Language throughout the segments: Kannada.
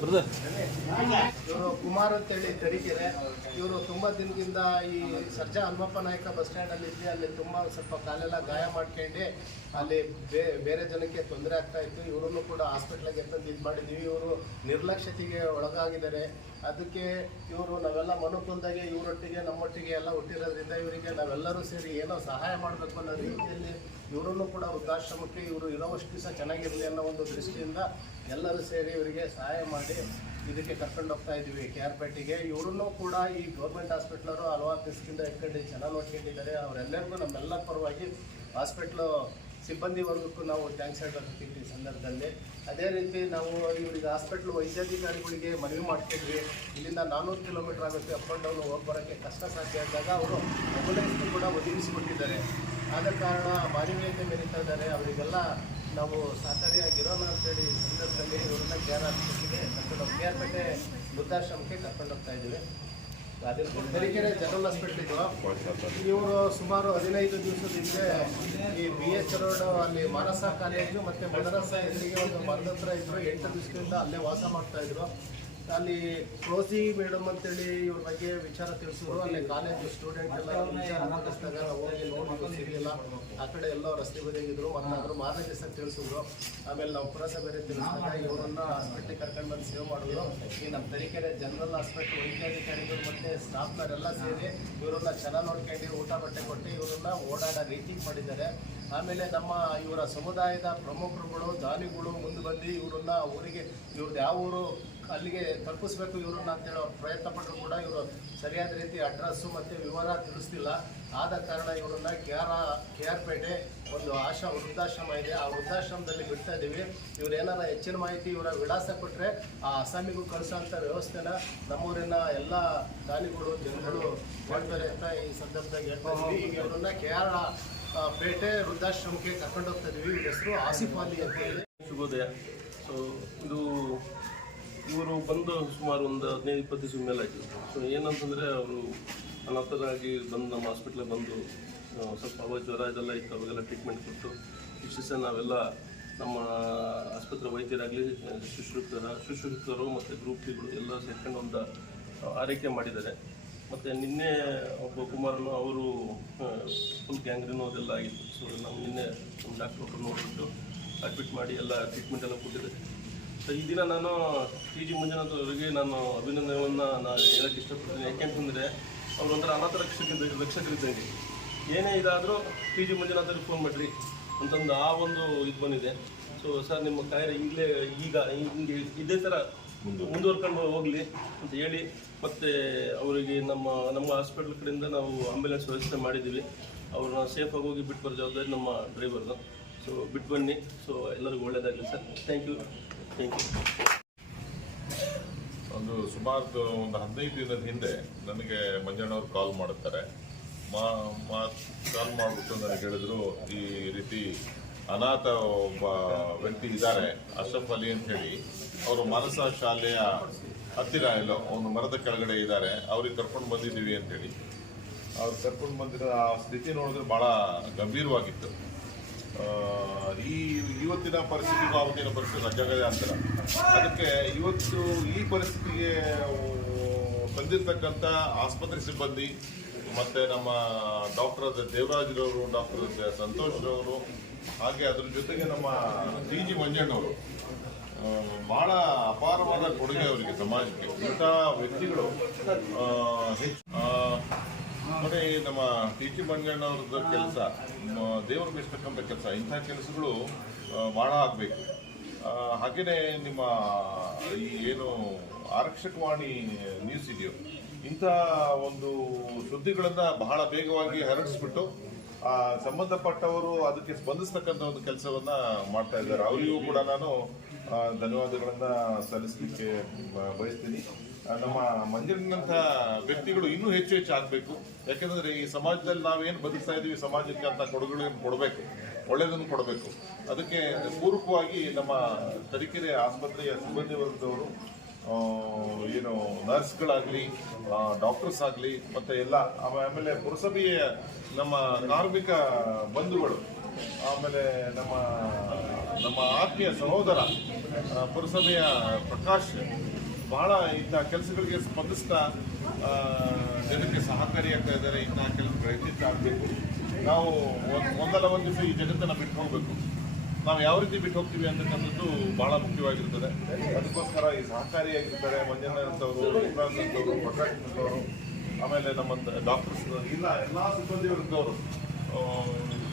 ಬ್ರದರ್ ಇವರು ಕುಮಾರ್ ಅಂತೇಳಿ ತರೀಕೆರೆ ಇವರು ತುಂಬ ದಿನದಿಂದ ಈ ಸರ್ಜಾ ಹನುಮಪ್ಪ ನಾಯಕ ಬಸ್ ಸ್ಟ್ಯಾಂಡಲ್ಲಿ ಇದ್ದೆ. ಅಲ್ಲಿ ತುಂಬ ಸ್ವಲ್ಪ ಕಾಲೆಲ್ಲ ಗಾಯ ಮಾಡ್ಕೊಂಡು ಅಲ್ಲಿ ಬೇ ಬೇರೆ ಜನಕ್ಕೆ ತೊಂದರೆ ಆಗ್ತಾ ಇತ್ತು. ಇವರನ್ನು ಕೂಡ ಹಾಸ್ಪಿಟ್ಲಿಗೆ ತಂದು ಇದು ಮಾಡಿದ್ದೀವಿ ಇವರು ನಿರ್ಲಕ್ಷ್ಯತೆಗೆ ಒಳಗಾಗಿದ್ದಾರೆ. ಅದಕ್ಕೆ ಇವರು ನಾವೆಲ್ಲ ಮನುಕುಲದಾಗೆ ಇವರೊಟ್ಟಿಗೆ ನಮ್ಮೊಟ್ಟಿಗೆ ಎಲ್ಲ ಹುಟ್ಟಿರೋದ್ರಿಂದ ಇವರಿಗೆ ನಾವೆಲ್ಲರೂ ಸೇರಿ ಏನೋ ಸಹಾಯ ಮಾಡಬೇಕು ಅನ್ನೋ ರೀತಿಯಲ್ಲಿ ಇವರನ್ನು ಕೂಡ ವೃದ್ಧಾಶ್ರಮಕ್ಕೆ ಇವರು ಇರೋವಷ್ಟು ದಿವಸ ಚೆನ್ನಾಗಿರಲಿ ಅನ್ನೋ ಒಂದು ದೃಷ್ಟಿಯಿಂದ ಎಲ್ಲರೂ ಸೇರಿ ಇವರಿಗೆ ಸಹಾಯ ಮಾಡಿ ಇದಕ್ಕೆ ಕರ್ಕೊಂಡು ಹೋಗ್ತಾ ಇದ್ದೀವಿ. ಕೆ ಆರ್ ಪೇಟೆಗೆ ಇವರನ್ನು ಕೂಡ ಈ ಗೌರ್ಮೆಂಟ್ ಹಾಸ್ಪಿಟ್ಲರು ಹಲವಾರು ದಿವಸದಿಂದ ಇಟ್ಕೊಂಡು ಚೆನ್ನಾಗಿ ನೋಡ್ಕೊಂಡಿದ್ದಾರೆ. ಅವರೆಲ್ಲರಿಗೂ ನಮ್ಮೆಲ್ಲ ಪರವಾಗಿ ಹಾಸ್ಪಿಟ್ಲು ಸಿಬ್ಬಂದಿ ವರ್ಗಕ್ಕೂ ನಾವು ಥ್ಯಾಂಕ್ಸ್ ಹೇಳಬೇಕಿತ್ತು ಈ ಸಂದರ್ಭದಲ್ಲಿ. ಅದೇ ರೀತಿ ನಾವು ಇವರಿಗೆ ಹಾಸ್ಪಿಟ್ಲ್ ವೈದ್ಯಾಧಿಕಾರಿಗಳಿಗೆ ಮನವಿ ಮಾಡ್ತಿದ್ವಿ. ಇಲ್ಲಿಂದ ನಾನ್ನೂರು ಕಿಲೋಮೀಟರ್ ಆಗುತ್ತೆ ಅಪ್ ಆ್ಯಂಡ್ ಡೌನ್ ಹೋಗಿ ಬರೋಕ್ಕೆ ಕಷ್ಟ ಸಾಧ್ಯ ಆದಾಗ ಅವರು ಆಂಬುಲೆನ್ಸ್ ಕೂಡ ಒದಗಿಸಿಕೊಟ್ಟಿದ್ದಾರೆ. ಆದ ಕಾರಣ ಮಾನವೀಯತೆ ಮೆರೀತಾ ಇದ್ದಾರೆ, ಅವರಿಗೆಲ್ಲ ನಾವು ಸಹಕಾರಿಯಾಗಿರೋಣ ಅಂತೇಳಿ ಸಂದರ್ಭದಲ್ಲಿ ಇವ್ರನ್ನ ಕೆ ಆರ್ ಕರ್ಕೊಂಡು ಕೆ ಆರ್ ಪೇಟೆ ವೃದ್ಧಾಶ್ರಮಕ್ಕೆ ಕರ್ಕೊಂಡು ಹೋಗ್ತಾ ಇದ್ದೀವಿ. ಅದೇ ಜನರಲ್ ಹಾಸ್ಪಿಟ್ಲ್ ಇದು. ಇವರು ಸುಮಾರು ಹದಿನೈದು ದಿವಸದ ಹಿಂದೆ ಈ ಬಿ ಎಚ್ ರೋಡ್ ಅಲ್ಲಿ ಮಾನಸ ಕಾಲೇಜು ಮತ್ತೆ ಮದರಸ ಎಲ್ಲಿಗೆ ಒಂದು ಮರದ ಹತ್ರ ಇದ್ರು. ಎಂಟು ದಿವಸದಿಂದ ಅಲ್ಲೇ ವಾಸ ಮಾಡ್ತಾ ಇದ್ರು. ಅಲ್ಲಿ ಕ್ಲೋಸಿ ಮೇಡಮ್ ಅಂತೇಳಿ ಇವ್ರ ಬಗ್ಗೆ ವಿಚಾರ ತಿಳಿಸಿದ್ರು. ಅಲ್ಲಿ ಕಾಲೇಜು ಸ್ಟೂಡೆಂಟ್ ಎಲ್ಲ ವಿಚಾರ ಹೋಗಿ ನೋಡಿದ್ರು ಸಿಗಲಿಲ್ಲ ಆ ಕಡೆ ಎಲ್ಲ ರಸ್ತೆ ಬದಿಗಿದ್ರು. ಮತ್ತೆ ಮಾರ್ಗದರ್ಶನ ತಿಳಿಸಿದ್ರು. ಆಮೇಲೆ ನಾವು ಪುರಸಭೆ ತಿಳಿಸಿದಾಗ ಇವರನ್ನ ಹಾಸ್ಪಿಟ್ಲಿಗೆ ಕರ್ಕೊಂಡು ಬಂದು ಸೇವ್ ಮಾಡಿದ್ರು. ಈ ನಮ್ಮ ತರೀಕೆರೆ ಜನರಲ್ ಹಾಸ್ಪಿಟ್ಲ್ ವೈದ್ಯಾಧಿಕಾರಿಗಳು ಮತ್ತೆ ಸ್ಟಾಫ್ನವರೆಲ್ಲ ಸೇರಿ ಇವರನ್ನ ಚೆನ್ನಾಗಿ ನೋಡ್ಕೊಂಡು ಊಟ ಬಟ್ಟೆ ಕೊಟ್ಟು ಇವರನ್ನ ಓಡಾಡೋ ರೀತಿ ಮಾಡಿದ್ದಾರೆ. ಆಮೇಲೆ ನಮ್ಮ ಇವರ ಸಮುದಾಯದ ಪ್ರಮುಖರುಗಳು, ದಾನಿಗಳು ಮುಂದೆ ಬಂದು ಇವರನ್ನ ಊರಿಗೆ ಇವ್ರದ್ದು ಯಾವ ಊರು ಅಲ್ಲಿಗೆ ತಲುಪಿಸ್ಬೇಕು ಇವ್ರನ್ನ ಅಂತೇಳಿ ಪ್ರಯತ್ನ ಪಟ್ಟರು ಕೂಡ ಇವರು ಸರಿಯಾದ ರೀತಿ ಅಡ್ರೆಸ್ಸು ಮತ್ತು ವಿವರ ತಿಳಿಸ್ತಿಲ್ಲ. ಆದ ಕಾರಣ ಇವರನ್ನ K R K R Pete ಒಂದು ಆಶಾ ವೃದ್ಧಾಶ್ರಮ ಇದೆ. ಆ ವೃದ್ಧಾಶ್ರಮದಲ್ಲಿ ಬಿಡ್ತಾ ಇದ್ದೀವಿ. ಇವ್ರು ಏನಾರ ಹೆಚ್ಚಿನ ಮಾಹಿತಿ ಇವರ ವಿಳಾಸ ಕೊಟ್ಟರೆ ಆ ಅಸ್ಸಾಮಿಗೂ ಕಳಿಸೋಂಥ ವ್ಯವಸ್ಥೆನ ನಮ್ಮೂರಿನ ಎಲ್ಲ ದಾನಿಗಳು, ಜನಗಳು ಮಾಡ್ತಾರೆ ಅಂತ ಈ ಸಂದರ್ಭದಾಗ ಹೇಳ್ತಾ ಈಗ ಇವರನ್ನ ಕೆ ಆರ್ ಪೇಟೆ ವೃದ್ಧಾಶ್ರಮಕ್ಕೆ ಕರ್ಕೊಂಡು ಹೋಗ್ತಾ ಇದ್ದೀವಿ. ಇವ್ರ ಹೆಸರು ಆಸಿಫ್ ಅಲಿ ಅಂತ ಹೇಳಿ. ಶುಭೋದಯ ಸೊ ಇದು ಇವರು ಬಂದು ಸುಮಾರು ಒಂದು ಹದಿನೈದು, ಇಪ್ಪತ್ತು ದಿವಸ ಮೇಲೆ ಆಯಿತು. ಸೊ ಏನಂತಂದರೆ ಅವರು ಅನಾಥರಾಗಿ ಬಂದು ನಮ್ಮ ಹಾಸ್ಪಿಟ್ಲಿಗೆ ಬಂದು ಸ್ವಲ್ಪ ಅವ ಜ್ವರ ಇದೆಲ್ಲ ಇತ್ತು, ಅವಾಗೆಲ್ಲ ಟ್ರೀಟ್ಮೆಂಟ್ ಕೊಟ್ಟು ದಿವಸ ನಾವೆಲ್ಲ ನಮ್ಮ ಆಸ್ಪತ್ರೆ ವೈದ್ಯರಾಗಲಿ ಶುಶ್ರೂಷಕರ ಶುಶ್ರೂಷಕರು ಮತ್ತು ಗ್ರೂಪ್ಗಳು ಎಲ್ಲ ಸೇರ್ಕೊಂಡು ಒಂದು ಆರೈಕೆ ಮಾಡಿದ್ದಾರೆ. ಮತ್ತು ನಿನ್ನೆ ಒಬ್ಬ ಕುಮಾರನು ಅವರು ಫುಲ್ ಗ್ಯಾಂಗ್ರಿನೋ ಅದೆಲ್ಲ ಆಗಿತ್ತು. ಸೊ ನಾವು ನಿನ್ನೆ ನಮ್ಮ ಡಾಕ್ಟ್ರ್ ನೋಡಿಬಿಟ್ಟು ಅಡ್ಮಿಟ್ ಮಾಡಿ ಎಲ್ಲ ಟ್ರೀಟ್ಮೆಂಟ್ ಎಲ್ಲ ಕೊಟ್ಟಿದ್ದಾರೆ. ಸೊ ಈ ದಿನ ನಾನು ಟಿ ಜಿ ಮಂಜುನಾಥ್ ಅವರಿಗೆ ನಾನು ಅಭಿನಂದನೆಗಳನ್ನು ನಾನು ಹೇಳಕ್ಕೆ ಇಷ್ಟಪಡ್ತೀನಿ. ಯಾಕೆಂತಂದರೆ ಅವರು ಒಂಥರ ಅನಾಥ ರಕ್ಷಕ ರಕ್ಷಕರಿದ್ದಂಗೆ. ಏನೇ ಇದಾದರೂ ಟಿ ಜಿ ಮಂಜುನಾಥ್ ಅವ್ರಿಗೆ ಫೋನ್ ಮಾಡಿರಿ ಅಂತಂದು ಆ ಒಂದು ಇದು ಬಂದಿದೆ. ಸೊ ಸರ್, ನಿಮ್ಮ ಕಾಯಿಲೆ ಈಗಲೇ ಈಗ ಹಿಂಗೆ ಇದೇ ಥರ ಮುಂದುವರ್ಕೊಂಡು ಹೋಗಲಿ ಅಂತ ಹೇಳಿ ಮತ್ತು ಅವರಿಗೆ ನಮ್ಮ ನಮ್ಮ ಹಾಸ್ಪಿಟ್ಲ್ ಕಡೆಯಿಂದ ನಾವು ಆಂಬ್ಯುಲೆನ್ಸ್ ವ್ಯವಸ್ಥೆ ಮಾಡಿದ್ದೀವಿ. ಅವ್ರನ್ನ ಸೇಫಾಗಿ ಹೋಗಿ ಬಿಟ್ಟು ಬರೋ ಜವಾಬ್ದಾರಿ ನಮ್ಮ ಡ್ರೈವರ್ದು ಸೊ ಬಿಟ್ಟು ಬನ್ನಿ. ಸೊ ಎಲ್ಲರಿಗೂ ಒಳ್ಳೆಯದಾಗಲಿ ಸರ್. ಥ್ಯಾಂಕ್ ಯು ಒಂದು ಸುಮಾರು ಒಂದು ಹದಿನೈದು ದಿನದ ಹಿಂದೆ ನನಗೆ ಮಂಜಣ್ಣವ್ರು ಕಾಲ್ ಮಾಡುತ್ತಾರೆ ಮಾ ಕಾಲ್ ಮಾಡಿಬಿಟ್ಟು ನನಗೆ ಹೇಳಿದ್ರು, ಈ ರೀತಿ ಅನಾಥ ಒಬ್ಬ ವ್ಯಕ್ತಿ ಇದ್ದಾರೆ ಅಶ್ರಫ್ ಅಲಿ ಅಂತ ಹೇಳಿ. ಅವರು ಮಾನಸ ಶಾಲೆಯ ಹತ್ತಿರ ಎಲ್ಲೋ ಒಂದು ಮರದ ಕೆಳಗಡೆ ಇದ್ದಾರೆ ಅವ್ರಿಗೆ ಕರ್ಕೊಂಡು ಬಂದಿದ್ದೀವಿ ಅಂತ ಹೇಳಿ. ಅವ್ರು ಕರ್ಕೊಂಡು ಬಂದಿರೋ ಆ ಸ್ಥಿತಿ ನೋಡಿದ್ರೆ ಭಾಳ ಗಂಭೀರವಾಗಿತ್ತು. ಈ ಇವತ್ತಿನ ಪರಿಸ್ಥಿತಿಗೂ ಆವತ್ತಿನ ಪರಿಸ್ಥಿತಿ ರಜಾಗದೇ ಅಂತರ. ಅದಕ್ಕೆ ಇವತ್ತು ಈ ಪರಿಸ್ಥಿತಿಗೆ ಬಂದಿರತಕ್ಕಂಥ ಆಸ್ಪತ್ರೆ ಸಿಬ್ಬಂದಿ ಮತ್ತೆ ನಮ್ಮ ಡಾಕ್ಟರ್ ದೇವರಾಜ್ರವರು ಡಾಕ್ಟರ್ ಸಂತೋಷ್ರವರು ಹಾಗೆ ಅದ್ರ ಜೊತೆಗೆ ನಮ್ಮ ಟಿ ಜಿ ಮಂಜಣ್ಣವರು ಬಹಳ ಅಪಾರವಾದ ಕೊಡುಗೆ ಅವರಿಗೆ ಸಮಾಜಕ್ಕೆ. ಇಂಥ ವ್ಯಕ್ತಿಗಳು ನೋಡಿ, ನಮ್ಮ ಟಿ ಟಿ ಮಂಜಣ್ಣವ್ರದ್ದು ಕೆಲಸ ದೇವರು ಮೆಚ್ಚತಕ್ಕಂಥ ಕೆಲಸ. ಇಂಥ ಕೆಲಸಗಳು ಭಾಳ ಆಗಬೇಕು. ಹಾಗೆಯೇ ನಿಮ್ಮ ಈ ಏನು ಆರಕ್ಷಕವಾಣಿ ನ್ಯೂಸ್ ಇದೆಯೋ, ಇಂಥ ಒಂದು ಸುದ್ದಿಗಳನ್ನು ಬಹಳ ಬೇಗವಾಗಿ ಹರಡಿಸ್ಬಿಟ್ಟು ಸಂಬಂಧಪಟ್ಟವರು ಅದಕ್ಕೆ ಸ್ಪಂದಿಸ್ತಕ್ಕಂಥ ಒಂದು ಕೆಲಸವನ್ನು ಮಾಡ್ತಾ ಇದ್ದಾರೆ. ಅವರಿಗೂ ಕೂಡ ನಾನು ಧನ್ಯವಾದಗಳನ್ನ ಸಲ್ಲಿಸಲಿಕ್ಕೆ ಬಯಸ್ತೀನಿ. ನಮ್ಮ ಮಂಜರಿನಂಥ ವ್ಯಕ್ತಿಗಳು ಇನ್ನೂ ಹೆಚ್ಚು ಹೆಚ್ಚು ಆಗಬೇಕು. ಯಾಕಂದ್ರೆ ಈ ಸಮಾಜದಲ್ಲಿ ನಾವೇನು ಬದುಕ್ತಾ ಇದೀವಿ, ಸಮಾಜಕ್ಕೆ ಅಂತ ಕೊಡುಗೆಗಳನ್ನು ಕೊಡಬೇಕು? ಒಳ್ಳೆಯದನ್ನು ಕೊಡಬೇಕು. ಅದಕ್ಕೆ ಪೂರಕವಾಗಿ ನಮ್ಮ ತರೀಕೆರೆ ಆಸ್ಪತ್ರೆಯ ಸಿಬ್ಬಂದಿ ವರ್ಗದವರು ಏನು ನರ್ಸ್ಗಳಾಗಲಿ ಡಾಕ್ಟರ್ಸ್ ಆಗಲಿ, ಮತ್ತೆ ಎಲ್ಲ ಆಮೇ- ಆಮೇಲೆ ಪುರಸಭೆಯ ನಮ್ಮ ಕಾರ್ಮಿಕ ಬಂಧುಗಳು, ಆಮೇಲೆ ನಮ್ಮ ನಮ್ಮ ಆತ್ಮೀಯ ಸಹೋದರ ಪುರಸಭೆಯ ಪ್ರಕಾಶ್ ಬಹಳ ಇಂಥ ಕೆಲಸಗಳಿಗೆ ಸ್ಪಂದಿಸ್ತಾ ಜನಕ್ಕೆ ಸಹಕಾರಿಯಾಗ್ತಾ ಇದ್ದಾರೆ ಇಂತಹ ಕೆಲಸ ಪ್ರಯತ್ನಿಸ್ತಾ ಆಗಬೇಕು. ನಾವು ಒಂದ್- ಒಂದಲ್ಲ ಒಂದು ದಿವಸ ಈ ಜಗತ್ತನ್ನು ಬಿಟ್ಟು ಹೋಗಬೇಕು. ನಾವು ಯಾವ ರೀತಿ ಬಿಟ್ಟು ಹೋಗ್ತೀವಿ ಅಂತಕ್ಕಂಥದ್ದು ಬಹಳ ಮುಖ್ಯವಾಗಿರ್ತದೆ. ಅದಕ್ಕೋಸ್ಕರ ಈ ಸಹಕಾರಿಯಾಗಿರ್ತಾರೆ ಮಂಜಣ್ಣ ಅಂತವರು ಇಮ್ರಾನ್ ಅಂತವರು ಆಮೇಲೆ ನಮ್ಮ ಡಾಕ್ಟರ್ಸ್ ಇಲ್ಲ ಎಲ್ಲ ಸಿಬ್ಬಂದಿ ವರ್ಗದವರು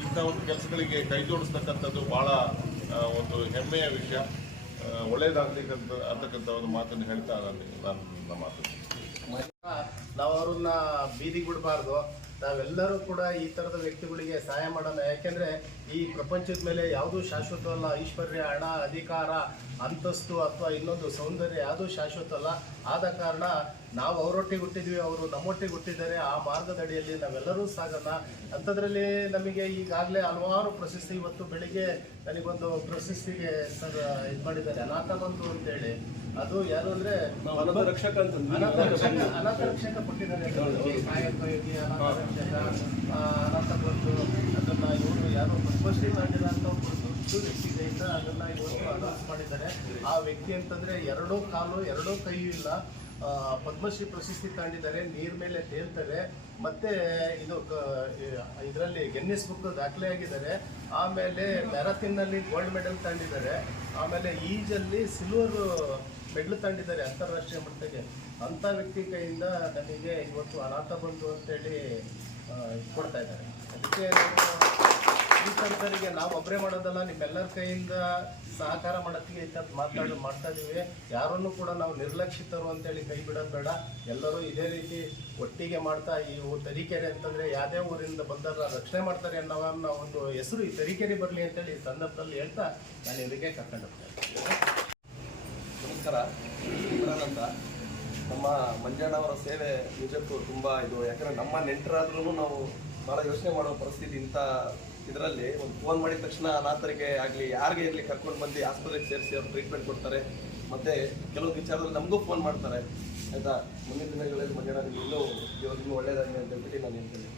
ಇಂಥ ಒಂದು ಕೆಲಸಗಳಿಗೆ ಕೈ ಜೋಡಿಸ್ತಕ್ಕಂಥದ್ದು ಆ, ಒಂದು ಹೆಮ್ಮೆಯ ವಿಷಯ. ಒಳ್ಳೇದಾಗ್ಲಿಕ್ಕಂತ ಅಂತಕ್ಕಂಥ ಒಂದು ಮಾತನ್ನು ಹೇಳ್ತಾ ನಾನು ನನ್ನ ಮಾತು. ನಾವು ಅವ್ರನ್ನ ಬೀದಿಗೆ ಬಿಡಬಾರ್ದು. ನಾವೆಲ್ಲರೂ ಕೂಡ ಈ ಥರದ ವ್ಯಕ್ತಿಗಳಿಗೆ ಸಹಾಯ ಮಾಡೋಣ. ಯಾಕೆಂದ್ರೆ ಈ ಪ್ರಪಂಚದ ಮೇಲೆ ಯಾವುದೂ ಶಾಶ್ವತವಲ್ಲ. ಐಶ್ವರ್ಯ ಹಣ ಅಧಿಕಾರ ಅಂತಸ್ತು ಅಥವಾ ಇನ್ನೊಂದು ಸೌಂದರ್ಯ ಯಾವುದೂ ಶಾಶ್ವತ ಅಲ್ಲ ಆದ ಕಾರಣ ನಾವು ಅವರೊಟ್ಟಿಗೆ ಹುಟ್ಟಿದ್ವಿ ಅವರು ನಮ್ಮೊಟ್ಟಿಗೆ ಹುಟ್ಟಿದ್ದಾರೆ. ಆ ಮಾರ್ಗದಡಿಯಲ್ಲಿ ನಾವೆಲ್ಲರೂ ಸಾಗೋಣ. ಅಂಥದ್ರಲ್ಲಿ ನಮಗೆ ಈಗಾಗಲೇ ಹಲವಾರು ಪ್ರಶಸ್ತಿ ಇವತ್ತು ಬೆಳಿಗ್ಗೆ ನನಗೊಂದು ಪ್ರಶಸ್ತಿಗೆ ಸರ್ ಇದು ಮಾಡಿದ್ದಾರೆ. ಅನಾಥ ಬಂತು ಅಂತೇಳಿ. ಅದು ಯಾರು ಅಂದ್ರೆ ನಾವು ಅನಾಥ ರಕ್ಷಕ ಅಂತ ಅನಾಥ ರಕ್ಷಕ ಅನಾಥ ರಕ್ಷಕ ಕೊಟ್ಟಿದ್ದಾರೆ ಕಾಯಕ ಯೋಗಿ ಅನಾಥ ರಕ್ಷಕ ಆ, ಅನಾಥ ಬಂಧು ಅದನ್ನ ಇವರು ಯಾರೋ ಪದ್ಮಶ್ರೀ ಅಂತ ಒಬ್ಬರು ದೊಡ್ಡ ವ್ಯಕ್ತಿಗಳಿಂದ ಅದನ್ನ ಇವತ್ತು ಅನೌನ್ಸ್ ಮಾಡಿದ್ದಾರೆ ಆ ವ್ಯಕ್ತಿ ಅಂತಂದ್ರೆ ಎರಡೂ ಕಾಲು ಎರಡೂ ಕೈಯೂ ಇಲ್ಲ. ಪದ್ಮಶ್ರೀ ಪ್ರಶಸ್ತಿ ತಗೊಂಡಿದ್ದಾರೆ, ನೀರ್ ಮೇಲೆ ತೇಲ್ತಾರೆ ಮತ್ತೆ ಇದು ಇದರಲ್ಲಿ ಗೆನ್ನಿಸ್ ಬುಕ್ ದಾಖಲೆ ಆಗಿದ್ದಾರೆ ಆಮೇಲೆ ಮ್ಯಾರಥಿನ್ನಲ್ಲಿ ಗೋಲ್ಡ್ ಮೆಡಲ್ ತಗೊಂಡಿದ್ದಾರೆ. ಆಮೇಲೆ ಈಜಲ್ಲಿ ಸಿಲ್ವರ್ ಮೆಡಲ್ ತಗೊಂಡಿದ್ದಾರೆ ಅಂತಾರಾಷ್ಟ್ರೀಯ ಮಟ್ಟಕ್ಕೆ. ಅಂತ ವ್ಯಕ್ತಿ ಕೈಯಿಂದ ನನಗೆ ಇವತ್ತು ಅನಾಥ ಬಂತು ಅಂತೇಳಿ ಕೊಡ್ತಾ ಇದ್ದಾರೆ. ಅದಕ್ಕೆ ಈ ಥರದವರಿಗೆ ನಾವು ಒಬ್ಬರೇ ಮಾಡೋದಲ್ಲ, ನಿಮ್ಮೆಲ್ಲರ ಕೈಯಿಂದ ಸಹಕಾರ ಮಾಡೋತ್ತಿಗೆ ಅಂತ ಮಾತಾಡಿ, ಮಾಡ್ತಾ ಇದೀವಿ. ಯಾರನ್ನು ಕೂಡ ನಾವು ನಿರ್ಲಕ್ಷಿತರು ಅಂತೇಳಿ ಕೈ ಬಿಡೋದು ಬೇಡ. ಎಲ್ಲರೂ ಇದೇ ರೀತಿ ಒಟ್ಟಿಗೆ ಮಾಡ್ತಾ ಈ ತರೀಕೆರೆ ಅಂತಂದರೆ ಯಾವುದೇ ಊರಿಂದ ಬಂದವರ ರಕ್ಷಣೆ ಮಾಡ್ತಾರೆ ಅನ್ನೋ ಒಂದು ಹೆಸರು ಈ ತರೀಕೆರೆ ಬರಲಿ ಅಂತೇಳಿ ಈ ಸಂದರ್ಭದಲ್ಲಿ ಹೇಳ್ತಾ ನಾನು ಇದಕ್ಕೆ ಕರ್ಕೊಂಡು ನಮಸ್ಕಾರ. ಅಂತ ನಮ್ಮ ಮಂಜಣ್ಣ ಅವರ ಸೇವೆ ನಿಜಕ್ಕೂ ತುಂಬ ಇದು, ಯಾಕಂದ್ರೆ ನಮ್ಮ ನೆಂಟರಾದ್ರೂ ನಾವು ಭಾಳ ಯೋಚನೆ ಮಾಡುವ ಪರಿಸ್ಥಿತಿ ಇಂಥ ಇದರಲ್ಲಿ ಒಂದು ಫೋನ್ ಮಾಡಿದ ತಕ್ಷಣ ಅನಾಥರಿಗೆ ಆಗಲಿ, ಯಾರಿಗೆ ಇರಲಿ ಕರ್ಕೊಂಡು ಬಂದು ಆಸ್ಪತ್ರೆಗೆ ಸೇರಿಸಿ ಅವ್ರು ಟ್ರೀಟ್ಮೆಂಟ್ ಕೊಡ್ತಾರೆ. ಮತ್ತು ಕೆಲವೊಂದು ವಿಚಾರದಲ್ಲಿ ನಮಗೂ ಫೋನ್ ಮಾಡ್ತಾರೆ. ಆಯಿತಾ? ಮುಂದಿನ ದಿನಗಳಲ್ಲಿ ಮಂಜಣ್ಣ ಇನ್ನೂ ಇವಾಗ ಇನ್ನೂ ಅಂತ ಹೇಳ್ಬಿಟ್ಟು ನಾನು ಹೇಳ್ತೀನಿ.